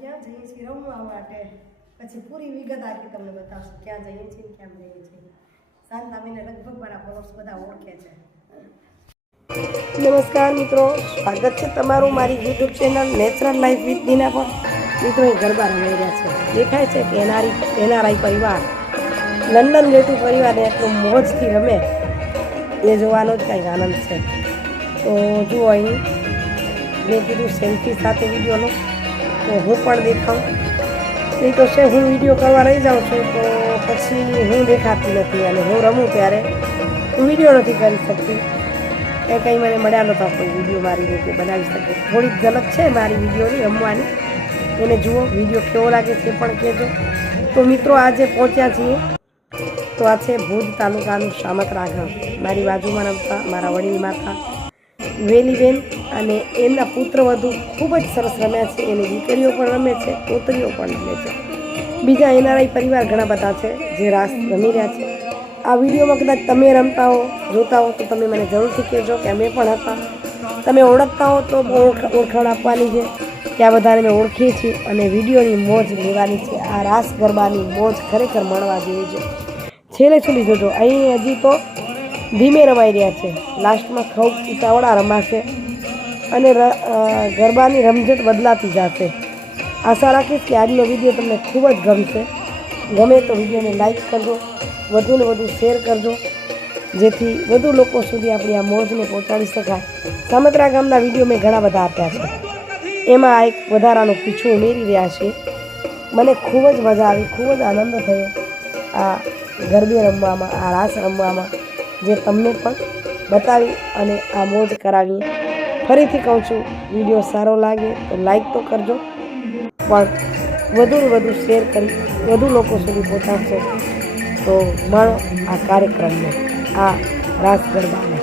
ક્યાં જઈએ છીએ રમવા માટે, પછી પૂરી વિગત આખી તમને બતાવશું ક્યાં જઈએ છીએ ક્યાં જઈએ છીએ. શાંતાબેનને લગભગ મારા ફોલોઅર્સ બધા ઓળખે છે. નમસ્કાર મિત્રો, સ્વાગત છે તમારું મારી YouTube channel natural life with Dina પર. મિત્રો એ ગરબા રમાઈ રહ્યા છે. દેખાય છે કે એનઆરઆઈ પરિવાર લંડન રહેતું પરિવારને એટલું મોજથી રમે એ જોવાનો જ કંઈક આનંદ છે. તો જુઓ અહીં મેં કીધું સેલ્ફી સાથે વિડીયો લો તો હું પણ દેખાઉં. નહીં તો છે હું વિડીયો કરવા રહી જાઉં છું તો પછી હું દેખાતી નથી અને હું રમું ત્યારે હું વિડીયો નથી કરી શકતી. કંઈ મને મળ્યા નહોતા કોઈ વિડીયો મારી રીતે બનાવી શકે. થોડીક ઝલક છે મારી વિડીયોની રમવાની, એને જુઓ. વિડીયો કેવો લાગે છે પણ કહેજો. તો મિત્રો આજે પહોંચ્યા છીએ તો આ છે ભુજ તાલુકાનું સામત્રા ગામ. મારી બાજુમાં રમતા મારા વડીલ માતા વેલીબેન અને એમના પુત્રવધુ ખૂબ જ સરસ રમ્યા છે. એની દીકરીઓ પણ રમે છે, પોતરીઓ પણ રમે છે. બીજા એનઆરઆઈ પરિવાર ઘણા બધા છે જે રાસ રમી રહ્યા છે. આ વિડીયોમાં કદાચ તમે રમતા હો, જોતા હો તો તમે મને જરૂરથી કહેજો કે અમે પણ હતા. તમે ઓળખતા હો તો ઓળખાણ આપવાની છે કે આ બધાને અમે ઓળખીએ છીએ અને વિડીયોની મોજ લેવાની છે. આ રાસ ગરબાની મોજ ખરેખર મળવા જેવી છે. છેલ્લે સુધી જોજો. અહીં હજી તો ધીમે રમાઈ રહ્યા છે. લાસ્ટમાં ખૌબ ઉતાવળા રમાશે અને ગરબાની રમઝટ બદલાતી જશે. આશા રાખીશ કે આજનો વિડીયો તમને ખૂબ જ ગમશે. ગમે તો વિડીયોને લાઈક કરજો, વધુને વધુ શેર કરજો જેથી વધુ લોકો સુધી આપણી આ મોજને પહોંચાડી શકાય. સામત્રા ગામના વિડીયો મેં ઘણા બધા આપ્યા છે, એમાં આ એક વધારાનું પીછું ઉમેરી રહ્યા છીએ. મને ખૂબ જ મજા આવી, ખૂબ જ આનંદ થયો આ ગરબે રમવામાં, આ રાસ રમવામાં, જે તમને પણ બતાવી અને આ મોજ કરાવી. ફરીથી કહું છું, વિડીયો સારો લાગે તો લાઈક તો કરજો પણ વધુને વધુ શેર કરી વધુ લોકો સુધી પહોંચાડશો તો માણો આ કાર્યક્રમને, આ રાસ ગરબાને.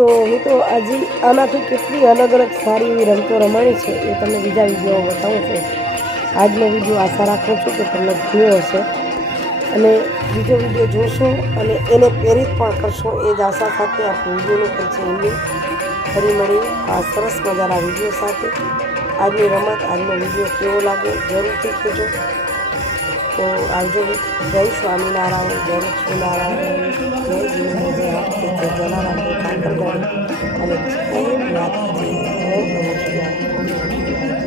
તો હું તો હજી આનાથી કેટલી અલગ અલગ સારી એવી રમતો રમાણી છે એ તમને બીજા વિડીયો બતાવું છું. આજનો વિડીયો આશા રાખું છું કે તમને ગમ્યો હશે અને બીજો વિડીયો જોશો અને એને પ્રેરિત પણ કરશો એ જ આશા સાથે આ વિડીયોનું કરશે એમની ફરી મળી આ સરસ મજાના વિડીયો સાથે. આજની રમત આજનો વિડીયો કેવો લાગે જરૂરથી કહેજો. તો આવજો. જય સ્વામિનારાયણ, જય લક્ષ્મીનારાયણ, જય જીવન, જય હાથી, જય જલારામ, જય કાંકરગઢ અને જય નાથજી. ઓમ નમઃ શિવાય.